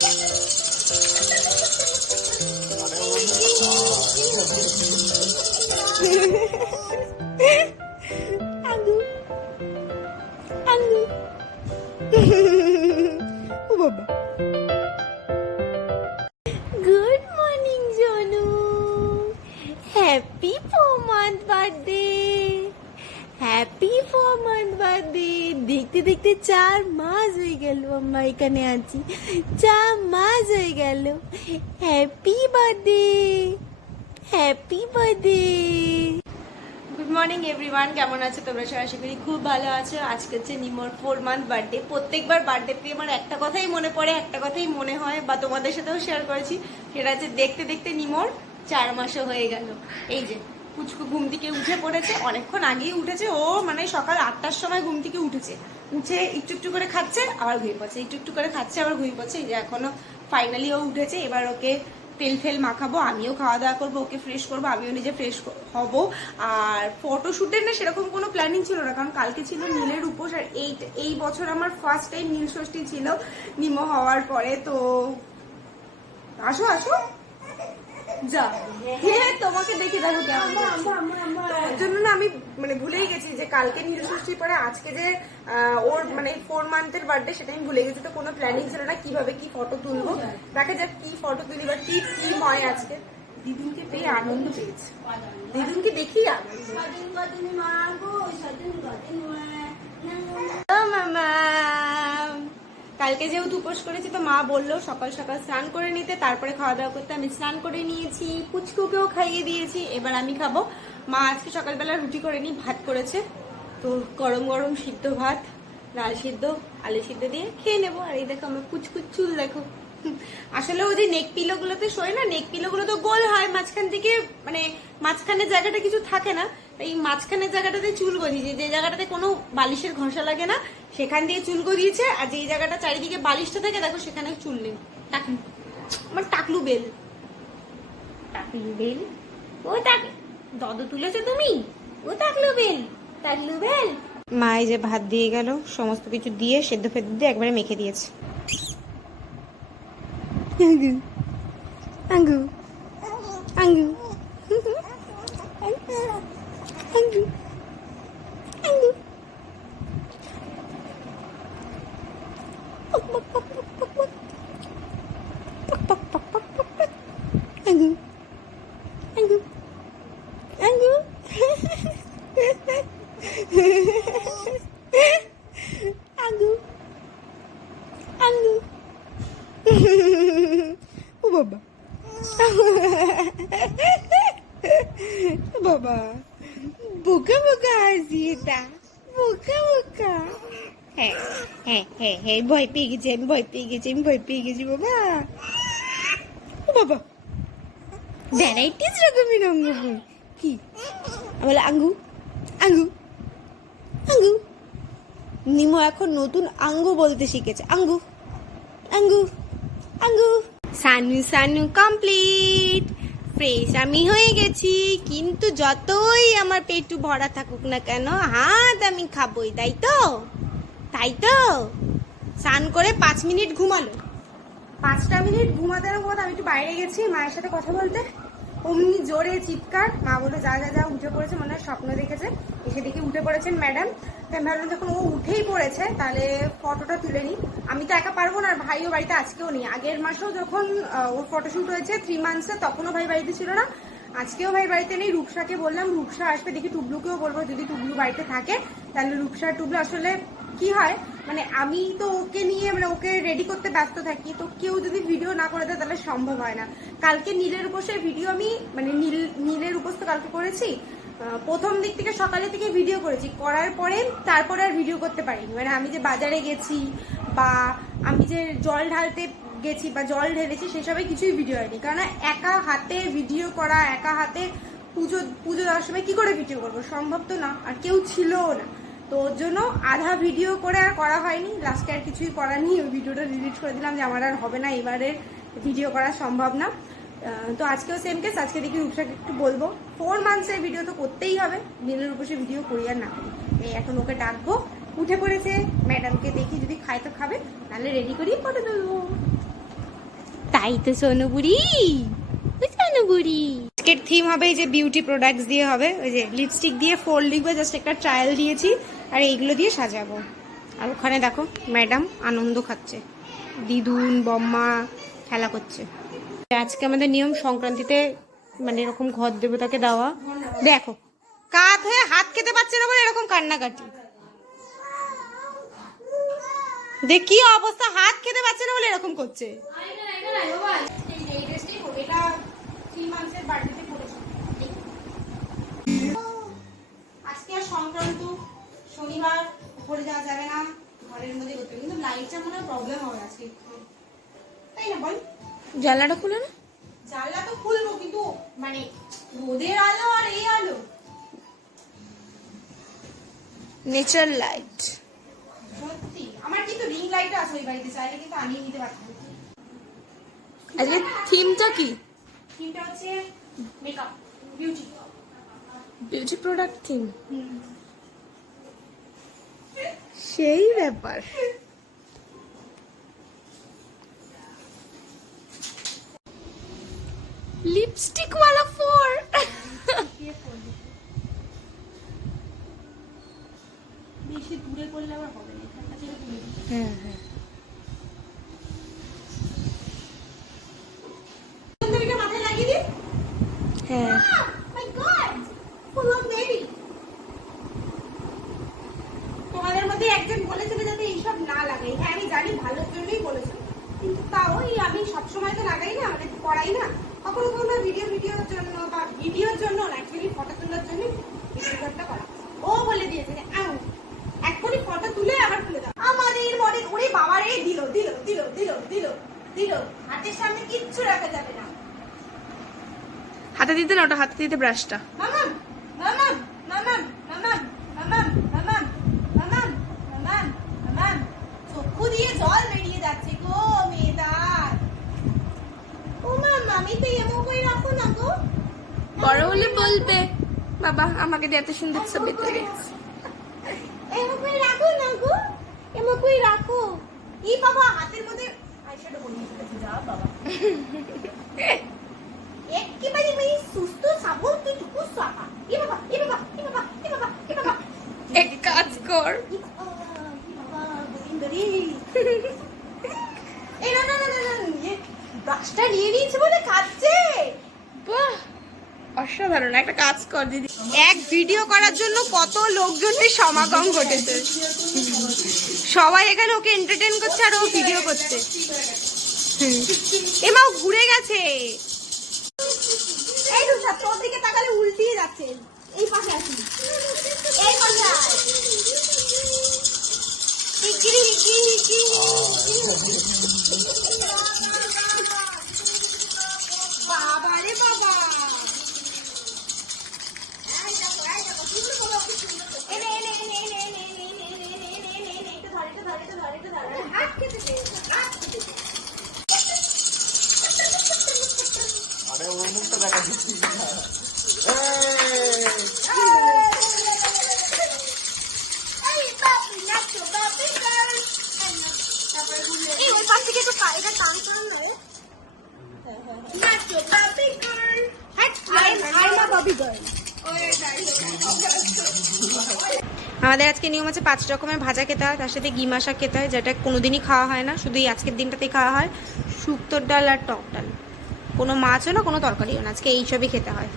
আঙ্গু আঙ্গু ও বাবা। Good morning Jonu, happy 4 month birthday, happy 4 month birthday. দেখতে দেখতে 4 মাস হয়ে গেল আমরা এখানে আছি, 4 মাস হয়ে গেল। Happy birthday, happy birthday. Good morning everyone, কেমন আছো তোমরা? সবাই আশা করি খুব ভালো আছো। আজকে হচ্ছে নিমোর 4 month বার্থডে। প্রত্যেকবার বার্থডেতে আমার একটা কথাই মনে পড়ে, একটা কথাই মনে হয়, বা তোমাদের সাথেও শেয়ার করেছি, সেটা হচ্ছে দেখতে দেখতে নিমোর 4 মাসও হয়ে গেল। এই যে পুচকু ঘুম থেকে উঠে পড়েছে, অনেকক্ষণ আগেই উঠেছে। ও মানে সকাল 8টার সময় ঘুম থেকে উঠেছে, উঠে একটু একটু করে খাচ্ছে আবার ঘুমিয়ে পড়ছে, একটু একটু করে খাচ্ছে আবার ঘুমিয়ে পড়ছে। এই যে এখনো ফাইনালি ও উঠেছে। এবার ওকে তেল ফেল মাখাবো, আমিও খাওয়া দাওয়া করবো, ওকে ফ্রেশ করবো, আমিও নিজে ফ্রেশ হব। আর ফটোশুটের না সেরকম কোনো প্ল্যানিং ছিল না, কারণ কালকে ছিল নীলের উপোস। আর এই বছর আমার ফার্স্ট টাইম নীল ষষ্ঠী ছিল নিমো হওয়ার পরে। তো আসো আসো, যা হ্যাঁ তোমাকে দেখে দেখো কেমন। ওর জন্য না আমি মানে ভুলেই গেছি যে কালকে নীল ষষ্ঠীর পরে আজকে যে ওর মানে 4 month-এর বার্থডে, সেটা আমি ভুলে গেছি। তো কোনো প্ল্যানিং ছিল না কিভাবে কি ফটো তুলবো। দেখা যাক কি ফটো তুলি বা কি থিম হয় আজকে। দিদুনকে পেয়ে আনন্দ পেয়েছে, দিদুনকে দেখি আনন্দ। মামা কালকে যেহেতু উপোস করেছি, তো মা বললো সকাল সকাল স্নান করে নিতে, তারপরে খাওয়া দাওয়া করতে। আমি স্নান করে নিয়েছি, পুচকুকেও খাইয়ে দিয়েছি, এবার আমি খাবো। মা আজকে সকালবেলা রুটি করেনি, ভাত করেছে। তো গরম গরম সিদ্ধ ভাত, ডাল সিদ্ধ, আলু সিদ্ধ দিয়ে খেয়ে নেবো। আর এই দেখো আমার কুচকুচ চুল দেখো। আসলে ওই যে নেক পিলো গুলোতে শোয় না, নেক পিলো গুলো তো গোল হয়, মাঝখান থেকে মানে মাঝখানের জায়গাটা কিছু থাকে না। এই মাঝখানের জায়গাটাতে চুল গজিয়েছে, যে জায়গাটাতে কোনো বালিশের ঘষা লাগে না সেখান দিয়ে চুল গজিয়েছে। আর যেই জায়গাটা চারিদিকে বালিশটা থাকে দেখো সেখানে চুল নেই। টাকলু, আমার টাকলু বেল, টাকলু বেল, ও টাক দদ তুলেছো তুমি, ও টাকলু বেল, টাকলু বেল। মা এই যে ভাত দিয়ে গেল, সমস্ত কিছু দিয়ে সেদ্ধ ফেদ্ধ দিয়ে একবারে মেখে দিয়েছে। আঙ্গু আঙ্গু আঙ্গু আঙ্গু আঙ্গু আঙ্গু আঙ্গু আঙ্গু আঙ্গু আঙ্গু ও বাবা, বাবা বোকা বোকা হাসি, এটা বোকা বোকা। হ্যাঁ হ্যাঁ হ্যাঁ হ্যাঁ, ভয় পেয়ে গেছি আমি, ভয় পেয়ে গেছি আমি, ভয় পেয়ে গেছি বাবা। ও বাবা, ভ্যারাইটিস রকমের অঙ্গ কি বলে। আঙ্গু আঙ্গু আঙ্গু, নিমো এখন নতুন আঙ্গু বলতে শিখেছে। আঙ্গু আঙ্গু আঙ্গু। সানু সানু কমপ্লিট, ফ্রেশ আমি হয়ে গেছি। কিন্তু যতই আমার পেটু ভরা থাকুক না কেন, হাত আমি খাবই, তাই তো? তাই তো? স্নান করে 5 মিনিট ঘুমালো, 5টা মিনিট ঘুমাতে না ঘুমাতে আমি একটু বাইরে গেছি মায়ের সাথে কথা বলতে, অমনি জোরে চিৎকার। মা বললো যা যা যা, উঠে পড়েছে, মনে হয় স্বপ্ন দেখেছে। এসে দেখি উঠে পড়েছেন ম্যাডাম। তাই ভাবলাম যখন ও উঠেই পড়েছে তাহলে ফটোটা তুলে নিই। আমি তো একা পারবো না, আর ভাইও বাড়িতে আজকেও নেই। আগের মাসেও যখন ওর ফটোশুট হয়েছে 3 months-এ, তখনও ভাই বাড়িতে ছিল না, আজকেও ভাই বাড়িতে নেই। রূপসাকে বললাম, রূপসা আসবে, দেখি টুবলুকেও বলবো যদি টুবলু বাড়িতে থাকে তাহলে রূপসা টুবলু। আসলে কি হয় মানে আমি তো ওকে নিয়ে মানে ওকে রেডি করতে ব্যস্ত থাকি, তো কেউ যদি ভিডিও না করে দেয় তাহলে সম্ভব হয় না। কালকে নীলের উপোসের ভিডিও আমি মানে নীলের উপোস তো কালকে করেছি, প্রথম দিক থেকে সকালে থেকে ভিডিও করেছি, করার পরে তারপরে আর ভিডিও করতে পারিনি। মানে আমি যে বাজারে গেছি বা আমি যে জল ঢালতে গেছি বা জল ঢেলেছি সেসবে কিছুই ভিডিও হয়নি, কারণ একা হাতে ভিডিও করা, একা হাতে পুজো দেওয়ার সময় কি করে ভিডিও করবো, সম্ভব তো না, আর কেউ ছিলও না। তো ওর জন্য আধা ভিডিও করে আর করা হয়নি, লাস্টে আর কিছুই করার নেই, ওই ভিডিওটা ডিলিট করে দিলাম যে আমার আর হবে না, এবারের ভিডিও করা সম্ভব না। তো আজকেও সেম কেস, আজকে দেখি রূপসাকে একটু বলবো, 4 months-এর ভিডিও তো করতেই হবে, নীলের উপসে ভিডিও করি আর না করি। এই এখন ওকে ডাকবো, উঠে পড়েছে, ম্যাডামকে দেখি যদি খায় তো খাবে, নাহলে রেডি করি ফটো তুলবো। তাই তো সোনু বুড়ি, সোনু বুড়ি। আজকের থিম হবে এই যে বিউটি প্রোডাক্টস দিয়ে হবে, ওই যে লিপস্টিক দিয়ে ফোল্ড লিখবে, জাস্ট একটা ট্রায়াল দিয়েছি, আর এইগুলো দিয়ে সাজাবো। আর ওখানে দেখো ম্যাডাম আনন্দ খাচ্ছে, দিদুন বম্মা খেলা করছে। আজকে আমাদের নিয়ম সংক্রান্তিতে মানে এরকম ঘর দেবতাকে দেওয়া। দেখো কাত হয়ে হাত খেতে পারছে না বলে এরকম কান্নাকাটি, দেখ কি অবস্থা, হাত খেতে পারছে না বলে এরকম করছে। আজকে সংক্রান্ত শনিবার, উপরে যাওয়া যাবে না, ঘরের মধ্যে করতে, কিন্তু লাইটটা মনে হয় প্রবলেম হবে আজকে, তাই না বল? জানলাটা খুলে না, জানলা তো খুলবো কিন্তু মানে রোদের আলো আর এই আলো, নেচার লাইট। সত্যি আমার কিন্তু রিং লাইট আছে ওই বাড়িতে, চাইলে কিন্তু আনিয়ে নিতে পারতাম। আজকে থিমটা কি? থিমটা হচ্ছে makeup, beauty, beauty product theme. সেই ব্যাপার। লিপস্টিক वाला 4। বেশি দূরে করলে আবার হবে না, হ্যাঁ হ্যাঁ। মাথায় লাগিয়ে দিই। হ্যাঁ মাই গড, ফুল অফ বেবি। তোমাদের মধ্যে একজন বলেছিল যাতে এইসব না লাগাই, হ্যাঁ আমি জানি ভালোর জন্যই বলেছিল, কিন্তু তাও আমি সবসময় তো লাগাই না, মানে পড়াই না, কখনো কখনো ভিডিওর জন্য বা ভিডিওর জন্য না, অ্যাকচুয়ালি ফটো তোলার জন্য ভিডিওটা করা। ও বলে দিয়েছে যে এক্ষুনি ফটো তুলে আবার তুলে দাও আমাদের মডেল। ওরে বাবা রে, দিল দিল দিল দিল দিল দিল, হাতের সামনে কিচ্ছু রাখা যাবে না। হাতে দিতে না, ওটা হাতে দিতে ব্রাশটা। মামাম মামাম মামাম মামাম মামাম মামাম মামাম মামাম মামাম, চক্ষু দিয়ে জল বেরিয়ে যাচ্ছে গো মেয়েদার। ও মামা আমি তো এমন করে রাখো না গো, বড় হলে বলবে বাবা আমাকে দিয়ে এত সুন্দর ছবি তুলে। এমন করে রাখো না গো, এমন করে রাখো। ই বাবা হাতের মধ্যে আইশ্যাডো বনিয়ে ফেলেছে, যা বাবা। একেবারে মানে সুস্থ সাবল তুই টুকু সাপা। ই বাবা ই বাবা ই বাবা ই বাবা ই বাবা। এক কাজ কর, ই বাবা গোবিন্দরি। এই না না না না, এই ব্রাশটা নিয়ে নিয়েছে বলে কাটছে। বাহ অসাধারণ, একটা কাজ কর দিদি। এক ভিডিও করার জন্য কত লোকজনের সমাগম ঘটেছে, সবাই এখানে ওকে এন্টারটেইন করছে আর ও ভিডিও করছে। এমাও ঘুরে গেছে, এই দুটা তোর দিকে তাকালে উল্টিয়ে যাচ্ছে। এই পাশে আসি, এই পাশে আয়। হিকিরি হিকিরি হিকিরি। বাবা রে বাবা, এনে এনে এনে এনে এনে এনে এনে এনে এনে এনে এনে একটু ধরে একটু ধরে একটু ধরে একটু ধরে, হাত খেতে দে, হাত খেতে দে। আরে ওর মুখটা দেখা দিচ্ছি না। এই বাপি নাচো বাপি গার্ল, এই ওই পাশ থেকে একটু এটা টান টান নয়, নাচো বাপি গার্ল। হ্যাঁ আই না বাপি গার্ল। আমাদের আজকে নিয়ম আছে 5 রকমের ভাজা খেতে হয়, তার সাথে গিমা শাক খেতে হয়, যেটা কোনোদিনই খাওয়া হয় না, শুধু এই আজকের দিনটাতেই খাওয়া হয়। শুক্তোর ডাল আর টক ডাল, কোনো মাছও না কোনো তরকারিও না, আজকে এইসবই খেতে হয়।